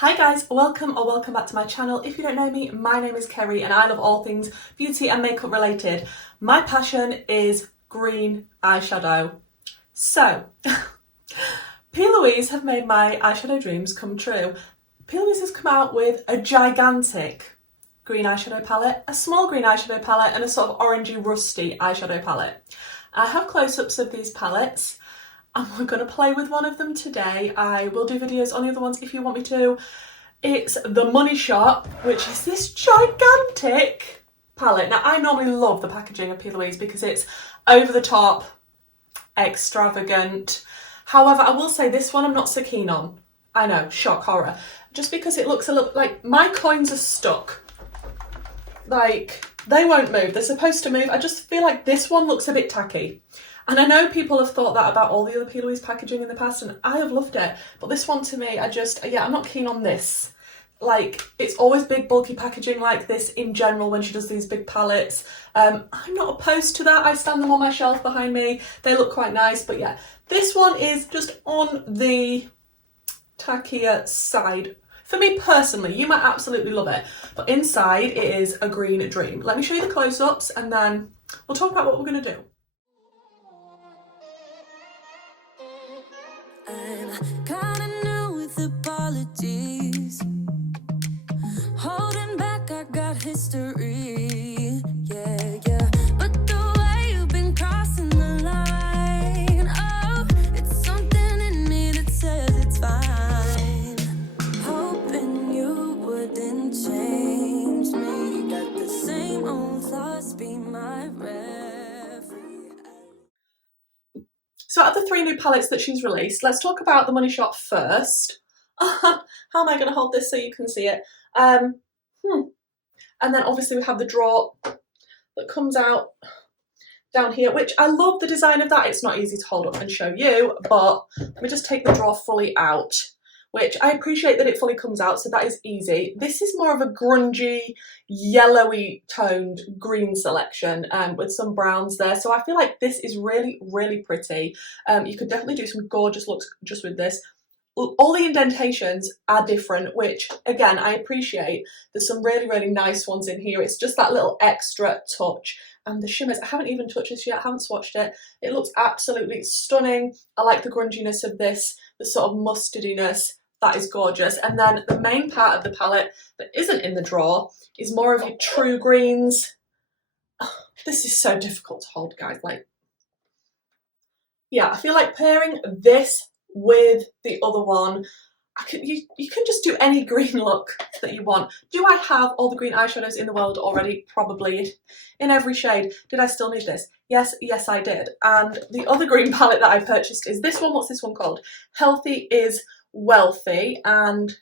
Hi guys, welcome back to my channel. If you don't know me, my name is Kerry and I love all things beauty and makeup related. My passion is green eyeshadow. So, Plouise have made my eyeshadow dreams come true. Plouise has come out with a gigantic green eyeshadow palette, a small green eyeshadow palette and a sort of orangey rusty eyeshadow palette. I have close-ups of these palettes. I'm going to play with one of them today. I will do videos on the other ones if you want me to. It's the Money Shot, which is this gigantic palette. Now, I normally love the packaging of Plouise because it's over the top, extravagant. However, I will say this one I'm not so keen on. I know, shock horror. Just because it looks a little like my coins are stuck. Like, they won't move. They're supposed to move. I just feel like this one looks a bit tacky. And I know people have thought that about all the other Plouise packaging in the past and I have loved it. But this one to me, I'm not keen on this. Like, it's always big bulky packaging like this in general when she does these big palettes. I'm not opposed to that. I stand them on my shelf behind me. They look quite nice. But yeah, this one is just on the tackier side. For me personally, you might absolutely love it. But inside it is a green dream. Let me show you the close-ups and then we'll talk about what we're going to do. I'm kinda new with apologies. Holding back, I got history. Yeah. But the way you've been crossing the line, oh, it's something in me that says it's fine. Hoping you wouldn't change me. Got the same old thoughts, be my referee. So out of the 3 new palettes that she's released, let's talk about the Money Shot first. How am I going to hold this so you can see it? And then obviously we have the drawer that comes out down here, which I love the design of that. It's not easy to hold up and show you, but let me just take the drawer fully out, which I appreciate that it fully comes out, so that is easy. This is more of a grungy, yellowy toned green selection with some browns there. So I feel like this is really, really pretty. You could definitely do some gorgeous looks just with this. All the indentations are different, which again, I appreciate. There's some really, really nice ones in here. It's just that little extra touch. And the shimmers, I haven't even touched this yet, I haven't swatched it. It looks absolutely stunning. I like the grunginess of this, the sort of mustardiness. That is gorgeous. And then the main part of the palette that isn't in the drawer is more of your true greens. Oh, this is so difficult to hold, guys. Like, yeah, I feel like pairing this with the other one, you can just do any green look that you want. Do I have all the green eyeshadows in the world already? Probably, in every shade. Did I still need this? Yes, I did. And the other green palette that I purchased is this one. What's this one called? Healthy is Wealthy, and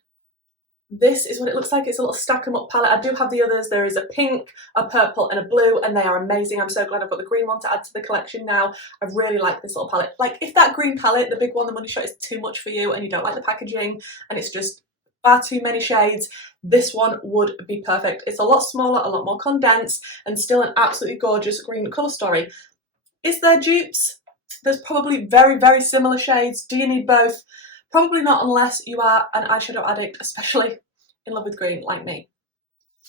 this is what it looks like. It's a little stack 'em up palette. I do have the others. There is a pink, a purple and a blue, and they are amazing. I'm so glad I've got the green one to add to the collection now. I really like this little palette. Like, if that green palette, the big one, the Money Shot, is too much for you and you don't like the packaging and it's just far too many shades, this one would be perfect. It's a lot smaller, a lot more condensed, and still an absolutely gorgeous green colour story. Is there dupes? There's probably very, very similar shades. Do you need both? Probably not, unless you are an eyeshadow addict, especially in love with green like me.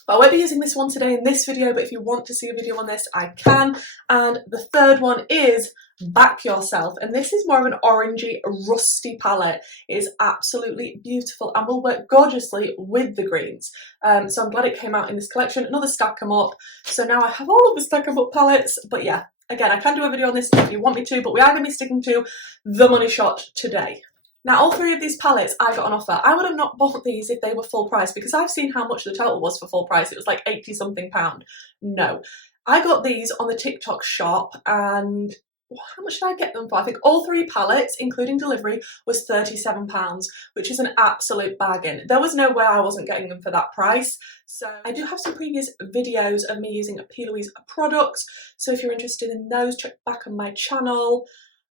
But I won't be using this one today in this video, but if you want to see a video on this, I can. And the third one is Back Yourself. And this is more of an orangey, rusty palette. It is absolutely beautiful and will work gorgeously with the greens. So I'm glad it came out in this collection. Another stack 'em up. So now I have all of the stack 'em up palettes. But yeah, again, I can do a video on this if you want me to, but we are going to be sticking to the Money Shot today. Now, all 3 of these palettes I got on offer. I would have not bought these if they were full price because I've seen how much the total was for full price. It was like 80 something pound. No, I got these on the TikTok shop and how much did I get them for? I think all 3 palettes, including delivery, was £37, which is an absolute bargain. There was no way I wasn't getting them for that price. So I do have some previous videos of me using Plouise products. So if you're interested in those, check back on my channel.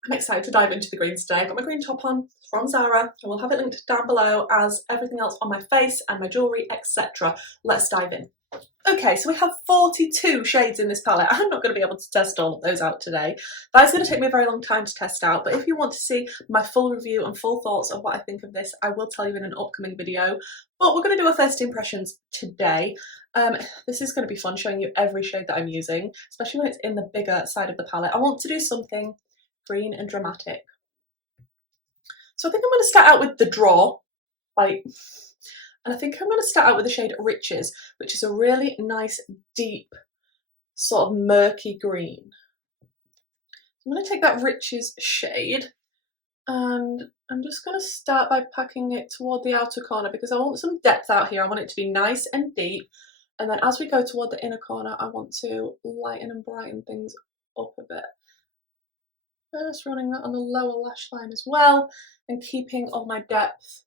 I'm excited to dive into the greens today. I've got my green top on from Zara. I will have it linked down below as everything else on my face and my jewellery, etc. Let's dive in. Okay, so we have 42 shades in this palette. I'm not going to be able to test all of those out today. That is going to take me a very long time to test out, but if you want to see my full review and full thoughts of what I think of this, I will tell you in an upcoming video. But we're going to do our first impressions today. This is going to be fun, showing you every shade that I'm using, especially when it's in the bigger side of the palette. I want to do something green and dramatic. So I think I'm going to start out with the Draw, and I think I'm going to start out with the shade Riches, which is a really nice, deep, sort of murky green. I'm going to take that Riches shade, and I'm just going to start by packing it toward the outer corner because I want some depth out here. I want it to be nice and deep, and then as we go toward the inner corner, I want to lighten and brighten things up a bit. First running that on the lower lash line as well, and keeping all my depth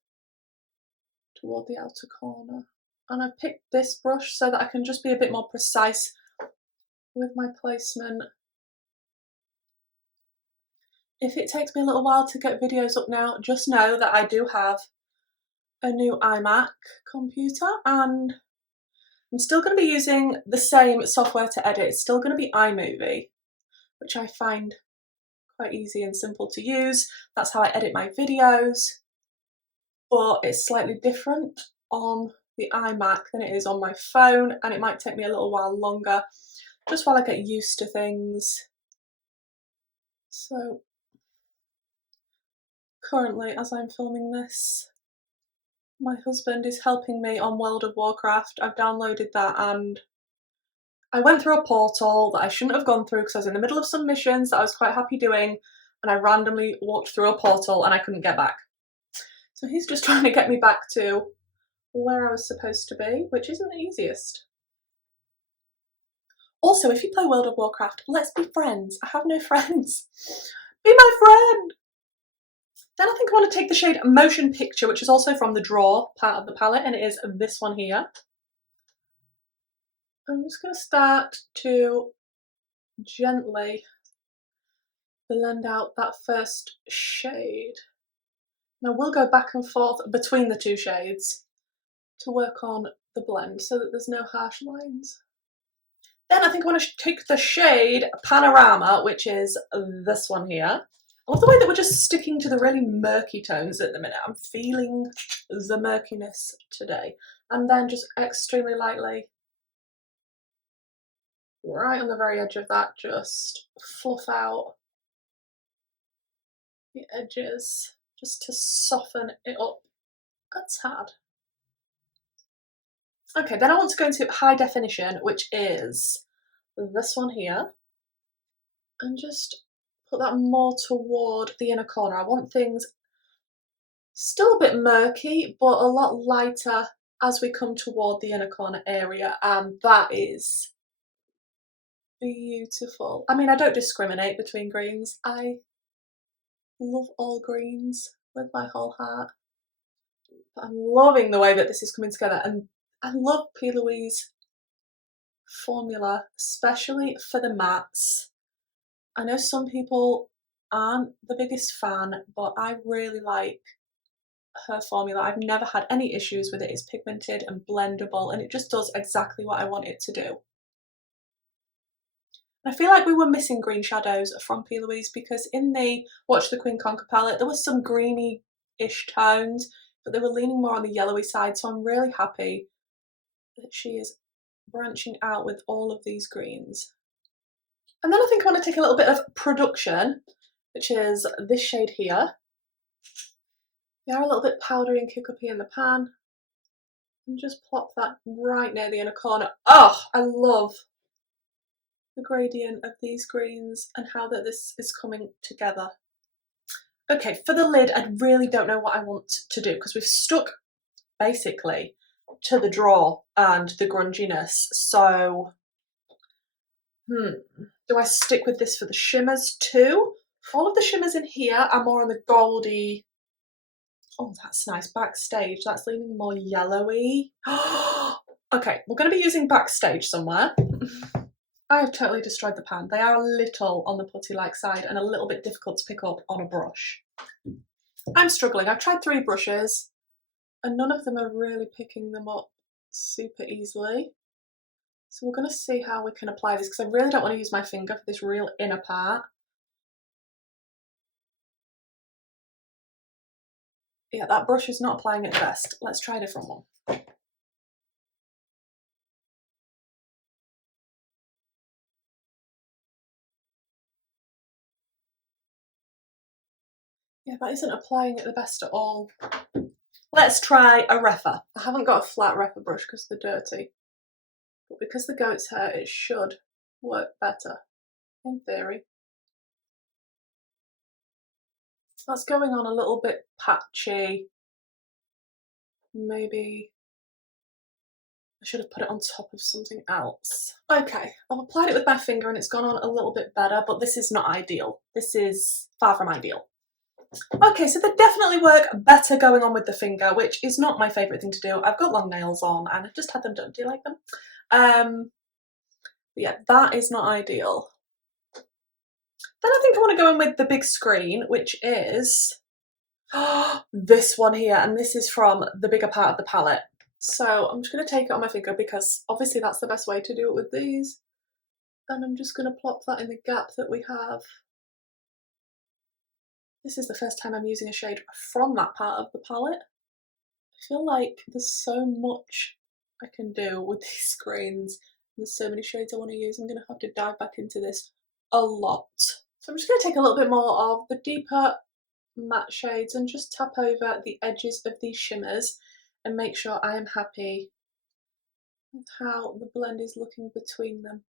toward the outer corner. And I've picked this brush so that I can just be a bit more precise with my placement. If it takes me a little while to get videos up now, just know that I do have a new iMac computer and I'm still going to be using the same software to edit. It's still going to be iMovie, which I find quite easy and simple to use. That's how I edit my videos. But it's slightly different on the iMac than it is on my phone, and it might take me a little while longer just while I get used to things. So currently, as I'm filming this, my husband is helping me on World of Warcraft. I've downloaded that and I went through a portal that I shouldn't have gone through because I was in the middle of some missions that I was quite happy doing, and I randomly walked through a portal and I couldn't get back. So he's just trying to get me back to where I was supposed to be, which isn't the easiest. Also, if you play World of Warcraft, let's be friends. I have no friends. Be my friend! Then I think I want to take the shade Motion Picture, which is also from the Draw part of the palette, and it is this one here. I'm just going to start to gently blend out that first shade. Now we'll go back and forth between the two shades to work on the blend so that there's no harsh lines. Then I think I want to take the shade Panorama, which is this one here. I love the way that we're just sticking to the really murky tones at the minute. I'm feeling the murkiness today. And then just extremely lightly, right on the very edge of that, just fluff out the edges, just to soften it up a tad. Okay, then I want to go into High Definition, which is this one here, and just put that more toward the inner corner. I want things still a bit murky, but a lot lighter as we come toward the inner corner area, and that is beautiful. I mean, I don't discriminate between greens. I love all greens with my whole heart. But I'm loving the way that this is coming together, and I love Plouise formula, especially for the mattes. I know some people aren't the biggest fan, but I really like her formula. I've never had any issues with it. It's pigmented and blendable, and it just does exactly what I want it to do. I feel like we were missing green shadows from Plouise because in the Watch the Queen Conquer palette there was some greeny-ish tones, but they were leaning more on the yellowy side, so I'm really happy that she is branching out with all of these greens. And then I think I want to take a little bit of Production, which is this shade here. They are a little bit powdery and kick-uppy in the pan, and just plop that right near the inner corner. Oh, I love the gradient of these greens and how that this is coming together. Okay, for the lid, I really don't know what I want to do because we've stuck basically to the Draw and the grunginess. So, do I stick with this for the shimmers too? All of the shimmers in here are more on the goldy. Oh, that's nice. Backstage, that's leaning more yellowy. Okay, we're going to be using Backstage somewhere. I've totally destroyed the pan. They are a little on the putty-like side and a little bit difficult to pick up on a brush. I'm struggling. I've tried 3 brushes and none of them are really picking them up super easily. So we're going to see how we can apply this, because I really don't want to use my finger for this real inner part. Yeah, that brush is not applying it best. Let's try a different one. Yeah, that isn't applying it the best at all. Let's try a repher. I haven't got a flat repher brush because they're dirty. But because the goat's hair, it should work better, in theory. That's going on a little bit patchy. Maybe I should have put it on top of something else. Okay, I've applied it with my finger and it's gone on a little bit better, but this is not ideal. This is far from ideal. Okay, so they definitely work better going on with the finger, which is not my favourite thing to do. I've got long nails on and I've just had them done. Do you like them? But yeah, that is not ideal. Then I think I want to go in with the big screen, which is this one here, and this is from the bigger part of the palette. So I'm just going to take it on my finger because obviously that's the best way to do it with these. And I'm just going to plop that in the gap that we have. This is the first time I'm using a shade from that part of the palette. I feel like there's so much I can do with these screens. There's so many shades I want to use. I'm going to have to dive back into this a lot. So I'm just going to take a little bit more of the deeper matte shades and just tap over the edges of these shimmers and make sure I am happy with how the blend is looking between them.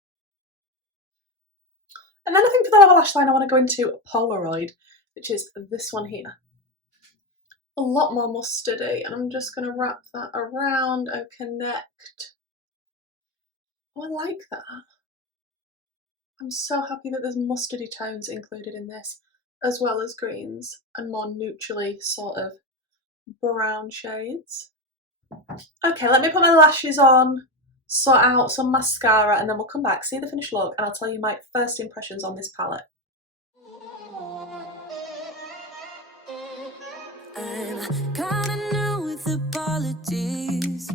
And then I think for the lower lash line I want to go into Polaroid, which is this one here. A lot more mustardy, and I'm just going to wrap that around and connect. Oh, I like that. I'm so happy that there's mustardy tones included in this, as well as greens and more neutrally sort of brown shades. Okay, let me put my lashes on, sort out some mascara, and then we'll come back, see the finished look, and I'll tell you my first impressions on this palette. I'm kinda new with apologies.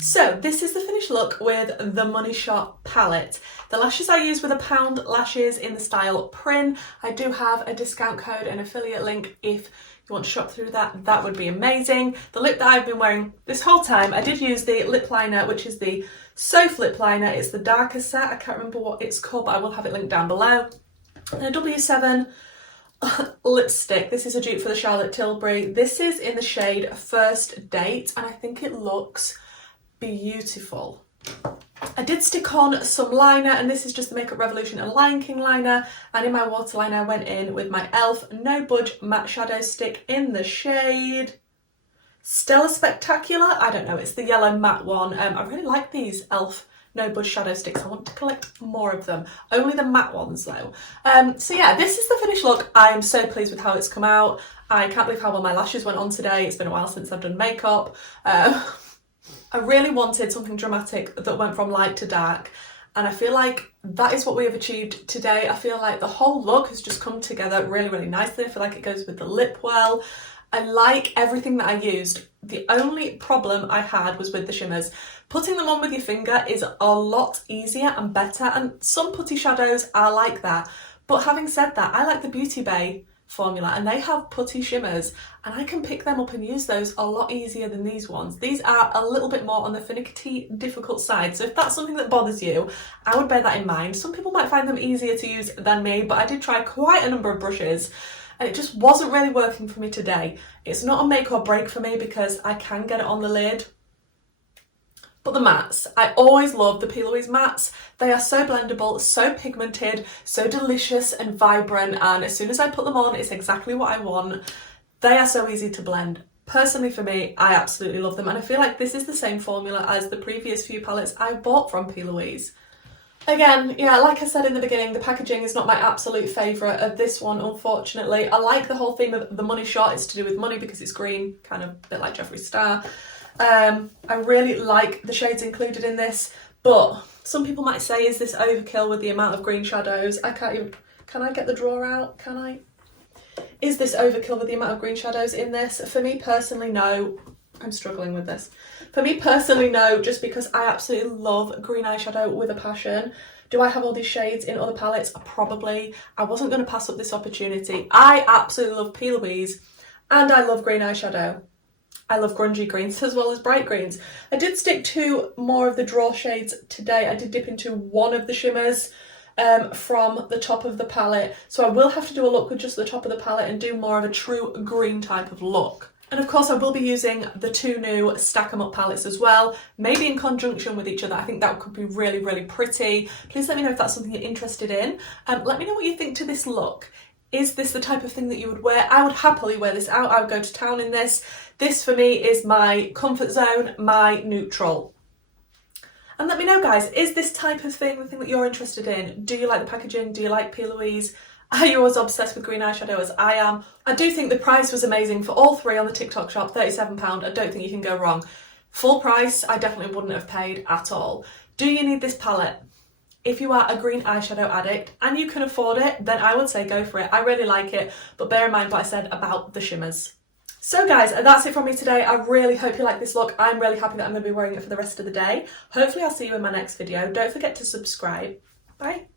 So this is the finished look with the Money Shot palette. The lashes I use were the Pound lashes in the style Prin. I do have a discount code and affiliate link if you want to shop through that. That would be amazing. The lip that I've been wearing this whole time, I did use the lip liner, which is the Soph lip liner. It's the darker set. I can't remember what it's called, but I will have it linked down below. And a W7 lipstick. This is a dupe for the Charlotte Tilbury. This is in the shade First Date, and I think it looks beautiful. I did stick on some liner, and this is just the Makeup Revolution and Lion King liner, and in my waterline I went in with my e.l.f. No Budge matte shadow stick in the shade Stellar Spectacular. I don't know, it's the yellow matte one. I really like these e.l.f. No Budge shadow sticks. I want to collect more of them. Only the matte ones though. So yeah, this is the finished look. I am so pleased with how it's come out. I can't believe how well my lashes went on today. It's been a while since I've done makeup. I really wanted something dramatic that went from light to dark, and I feel like that is what we have achieved today. I feel like the whole look has just come together really, really nicely. I feel like it goes with the lip well. I like everything that I used. The only problem I had was with the shimmers. Putting them on with your finger is a lot easier and better, and some putty shadows are like that. But having said that, I like the Beauty Bay formula, and they have putty shimmers, and I can pick them up and use those a lot easier than these ones. These are a little bit more on the finicky, difficult side, so if that's something that bothers you, I would bear that in mind. Some people might find them easier to use than me, but I did try quite a number of brushes and it just wasn't really working for me today. It's not a make or break for me because I can get it on the lid. But the mattes, I always love the Plouise mattes. They are so blendable, so pigmented, so delicious and vibrant, and as soon as I put them on, it's exactly what I want. They are so easy to blend. Personally for me, I absolutely love them, and I feel like this is the same formula as the previous few palettes I bought from Plouise. Again, yeah, like I said in the beginning, the packaging is not my absolute favourite of this one, unfortunately. I like the whole theme of the Money Shot. It's to do with money because it's green, kind of a bit like Jeffree Star. I really like the shades included in this, but some people might say, is this overkill with the amount of green shadows? I can't even, can I get the drawer out? Can I? Is this overkill with the amount of green shadows in this? For me personally, no. I'm struggling with this. For me personally, no, just because I absolutely love green eyeshadow with a passion. Do I have all these shades in other palettes? Probably. I wasn't going to pass up this opportunity. I absolutely love Plouise and I love green eyeshadow. I love grungy greens as well as bright greens. I did stick to more of the draw shades today. I did dip into one of the shimmers from the top of the palette. So I will have to do a look with just the top of the palette and do more of a true green type of look. And of course I will be using the two new Stack 'em Up palettes as well, maybe in conjunction with each other. I think that could be really, really pretty. Please let me know if that's something you're interested in. Let me know what you think to this look. Is this the type of thing that you would wear? I would happily wear this out. I would go to town in this. This for me is my comfort zone, my neutral. And let me know, guys, is this type of thing the thing that you're interested in? Do you like the packaging? Do you like Plouise? Are you as obsessed with green eyeshadow as I am? I do think the price was amazing for all three on the TikTok shop, £37. I don't think you can go wrong. Full price, I definitely wouldn't have paid at all. Do you need this palette? If you are a green eyeshadow addict and you can afford it, then I would say go for it. I really like it, but bear in mind what I said about the shimmers. So guys, that's it from me today. I really hope you like this look. I'm really happy that I'm going to be wearing it for the rest of the day. Hopefully I'll see you in my next video. Don't forget to subscribe. Bye.